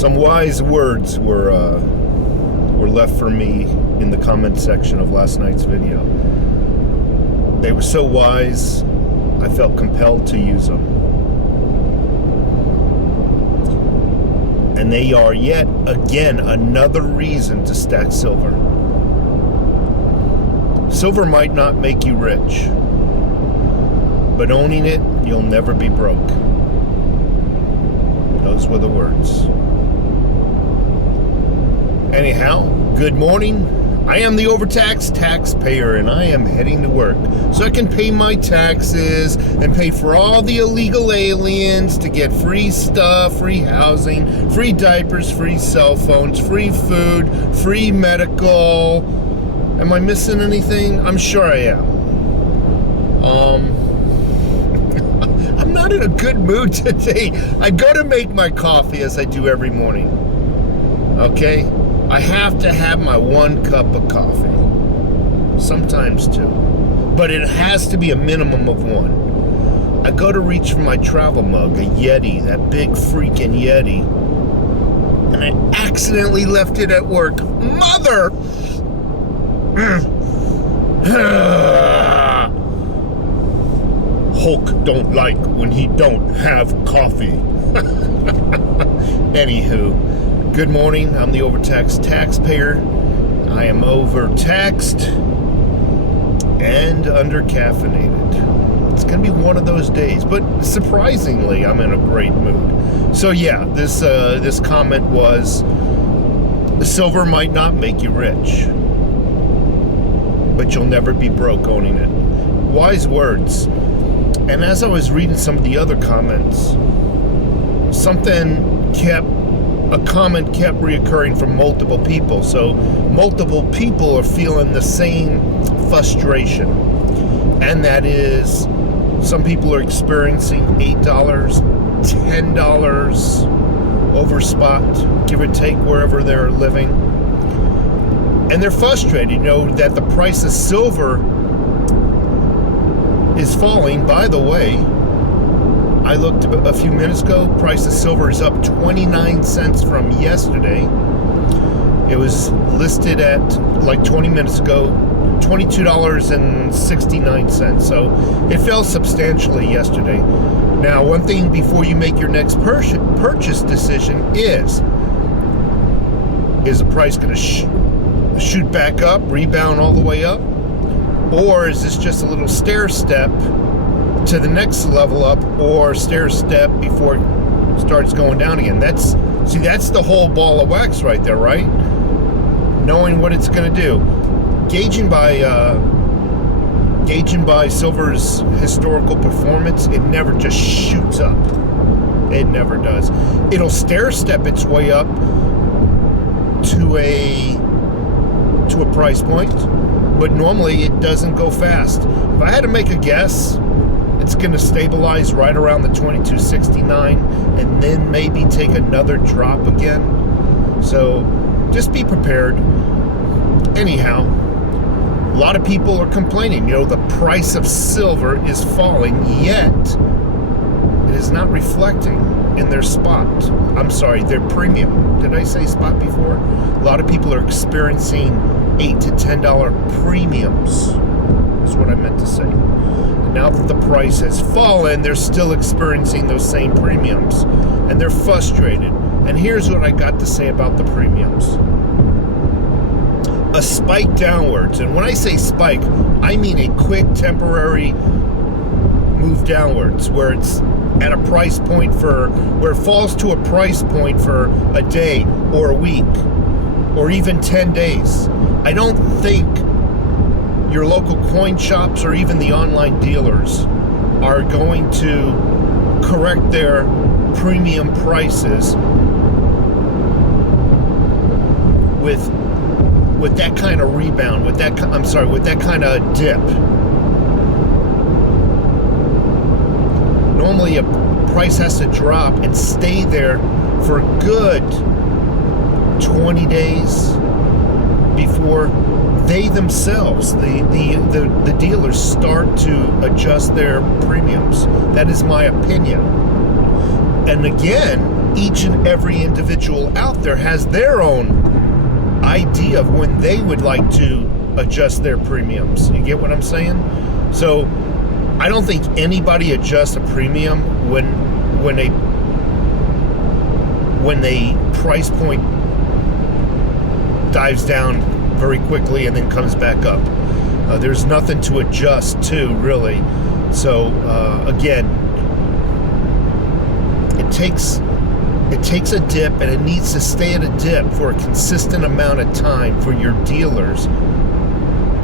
Some wise words were left for me in the comment section of last night's video. They were so wise, I felt compelled to use them. And they are yet again another reason to stack silver. Silver might not make you rich, but owning it, you'll never be broke. Those were the words. Anyhow, good morning. I am the overtaxed taxpayer, and I am heading to work so I can pay my taxes and pay for all the illegal aliens to get free stuff, free housing, free diapers, free cell phones, free food, free medical. Am I missing anything? I'm sure I am. I'm not in a good mood today. I go to make my coffee as I do every morning. Okay? I have to have my 1 cup of coffee. Sometimes 2. But it has to be a minimum of 1. I go to reach for my travel mug, a Yeti, that big freaking Yeti. And I accidentally left it at work. Mother! Hulk don't like when he don't have coffee. Anywho, good morning. I'm the overtaxed taxpayer. I am overtaxed and undercaffeinated. It's going to be one of those days, but surprisingly, I'm in a great mood. So yeah, this comment was, silver might not make you rich, but you'll never be broke owning it. Wise words. And as I was reading some of the other comments, a comment kept reoccurring from multiple people. So multiple people are feeling the same frustration. And that is, some people are experiencing $8, $10 over spot, give or take, wherever they're living. And they're frustrated, that the price of silver is falling. By the way, I looked a few minutes ago, price of silver is up 29 cents from yesterday. It was listed at, like 20 minutes ago, $22.69. So it fell substantially yesterday. Now, one thing before you make your next purchase decision is the price going to shoot back up, rebound all the way up? Or is this just a little stair step to the next level up, or stair step before it starts going down again? That's the whole ball of wax right there, right? Knowing what it's going to do. Gauging by silver's historical performance, it never just shoots up. It never does. It'll stair step its way up to a price point, but normally it doesn't go fast. If I had to make a guess, it's going to stabilize right around the $22.69 and then maybe take another drop again. So just be prepared. Anyhow, a lot of people are complaining, the price of silver is falling, yet it is not reflecting in their spot. I'm sorry, their premium. Did I say spot before? A lot of people are experiencing $8 to $10 premiums. That's what I meant to say. Now that the price has fallen, they're still experiencing those same premiums, and they're frustrated. And here's what I got to say about the premiums. A spike downwards, and when I say spike, I mean a quick temporary move downwards, where it's at a price point where it falls to a price point for a day or a week or even 10 days. I don't think your local coin shops or even the online dealers are going to correct their premium prices with that kind of rebound, with that kind of dip. Normally a price has to drop and stay there for a good 20 days before they themselves, the dealers, start to adjust their premiums. That is my opinion. And again, each and every individual out there has their own idea of when they would like to adjust their premiums. You get what I'm saying? So I don't think anybody adjusts a premium when a price point dives down very quickly and then comes back up. There's nothing to adjust to, really. So again, it takes a dip, and it needs to stay at a dip for a consistent amount of time for your dealers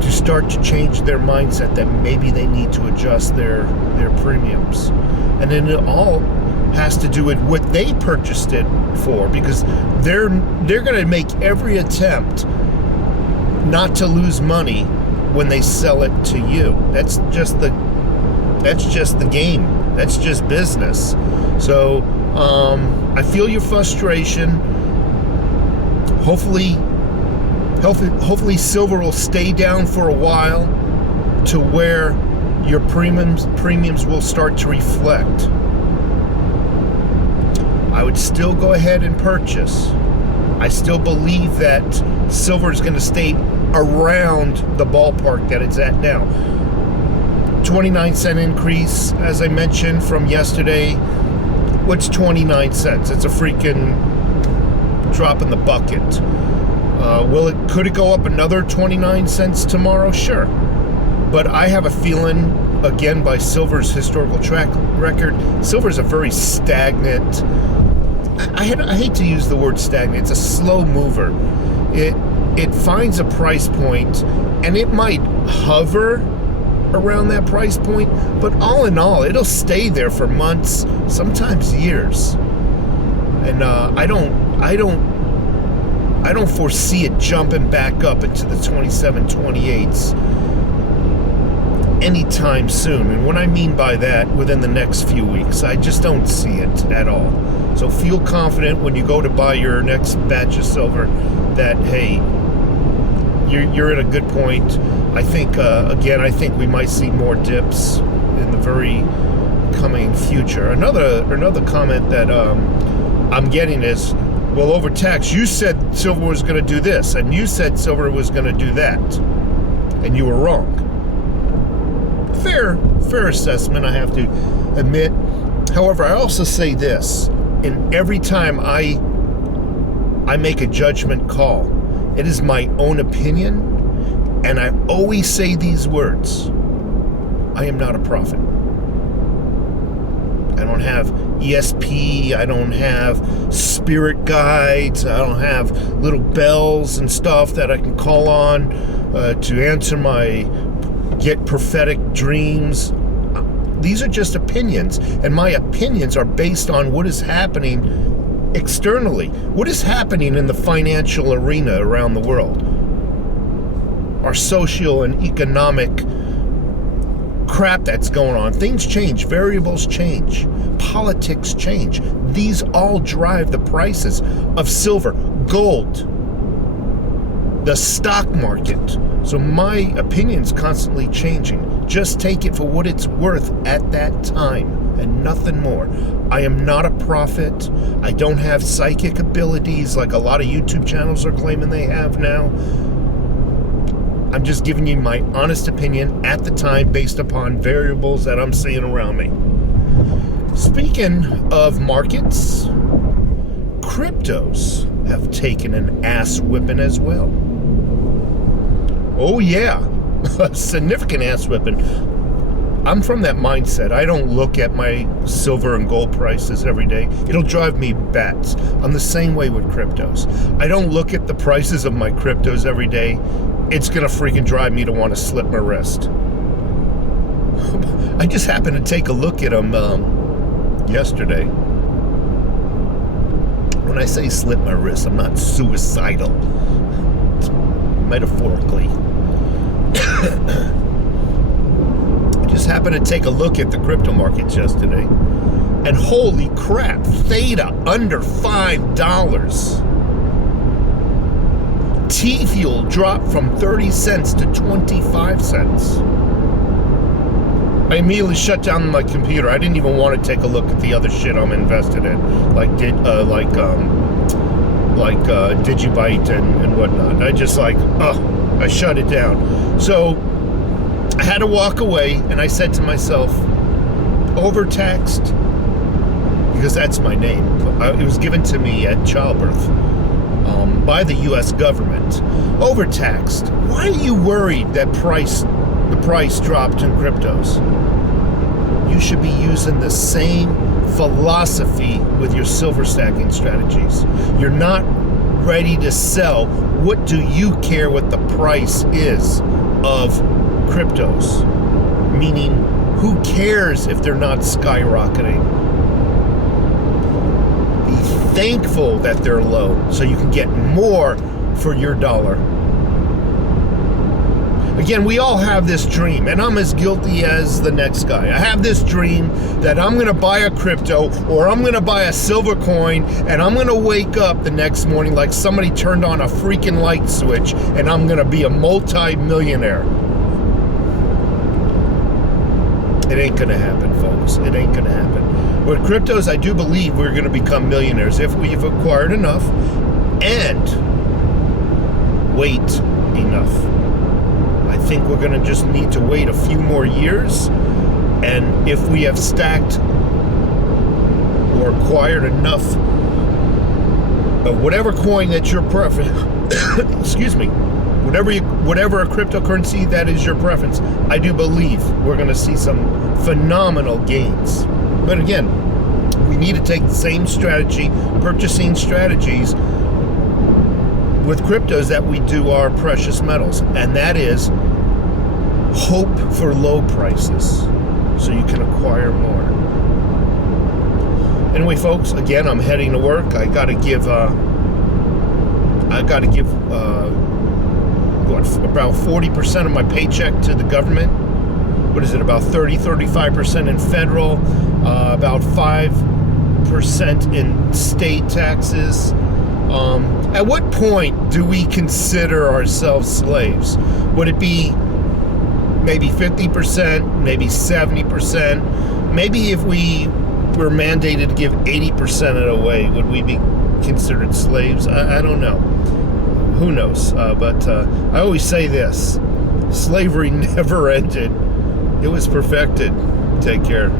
to start to change their mindset that maybe they need to adjust their premiums. And then it all has to do with what they purchased it for, because they're going to make every attempt not to lose money when they sell it to you. That's just the game. That's just business. So I feel your frustration. Hopefully silver will stay down for a while to where your premiums will start to reflect. I would still go ahead and purchase. I still believe that silver is going to stay around the ballpark that it's at now. 29-cent increase, as I mentioned, from yesterday. What's 29 cents? It's a freaking drop in the bucket. Could it go up another 29 cents tomorrow? Sure. But I have a feeling, again, by silver's historical track record, silver's a very stagnant, I hate to use the word stagnant, it's a slow mover. It finds a price point, and it might hover around that price point, but all in all, it'll stay there for months, sometimes years. And I don't foresee it jumping back up into the 27, 28s anytime soon. And what I mean by that, within the next few weeks, I just don't see it at all. So feel confident when you go to buy your next batch of silver that, hey, you're at a good point. I think, I think we might see more dips in the very coming future. Another comment that I'm getting is, well, over tax, you said silver was going to do this, and you said silver was going to do that, and you were wrong. Fair assessment, I have to admit. However, I also say this, and every time I make a judgment call, it is my own opinion, and I always say these words: I am not a prophet. I don't have ESP, I don't have spirit guides, I don't have little bells and stuff that I can call on to get prophetic dreams. These are just opinions, and my opinions are based on what is happening externally. What is happening in the financial arena around the world? Our social and economic crap that's going on. Things change, variables change, politics change. These all drive the prices of silver, gold, the stock market. So my opinion's constantly changing. Just take it for what it's worth at that time and nothing more. I am not a prophet. I don't have psychic abilities like a lot of YouTube channels are claiming they have now. I'm just giving you my honest opinion at the time based upon variables that I'm seeing around me. Speaking of markets, cryptos have taken an ass whipping as well. Oh yeah, a significant ass whipping. I'm from that mindset. I don't look at my silver and gold prices every day. It'll drive me bats. I'm the same way with cryptos. I don't look at the prices of my cryptos every day. It's gonna freaking drive me to want to slip my wrist. I just happened to take a look at them yesterday. When I say slip my wrist, I'm not suicidal. It's metaphorically. I just happened to take a look at the crypto markets yesterday, and holy crap, THETA under $5. TFUEL dropped from 30 cents to 25 cents. I immediately shut down my computer. I didn't even want to take a look at the other shit I'm invested in, like Digibyte and whatnot. I just I shut it down. So I had to walk away, and I said to myself, overtaxed, because that's my name. It was given to me at childbirth by the U.S. government. Overtaxed. Why are you worried that the price dropped in cryptos? You should be using the same philosophy with your silver stacking strategies. You're not ready to sell. What do you care what the price is of cryptos? Meaning, who cares if they're not skyrocketing? Be thankful that they're low so you can get more for your dollar. Again, we all have this dream, and I'm as guilty as the next guy. I have this dream that I'm going to buy a crypto, or I'm going to buy a silver coin, and I'm going to wake up the next morning like somebody turned on a freaking light switch, and I'm going to be a multi-millionaire. It ain't going to happen, folks. It ain't going to happen. With cryptos, I do believe we're going to become millionaires if we've acquired enough and wait enough. I think we're going to just need to wait a few more years, and if we have stacked or acquired enough of whatever coin that's your preference, excuse me, whatever a cryptocurrency that is your preference, I do believe we're going to see some phenomenal gains. But again, we need to take the same strategy, purchasing strategies with cryptos that we do our precious metals, and that is hope for low prices so you can acquire more. Anyway, folks, again, I'm heading to work. I got to give about 40% of my paycheck to the government. What is it, about 35% in federal, about 5% in state taxes. At what point do we consider ourselves slaves? Would it be maybe 50%, maybe 70%? Maybe if we were mandated to give 80% of it away, would we be considered slaves? I don't know. Who knows? But I always say this: slavery never ended. It was perfected. Take care.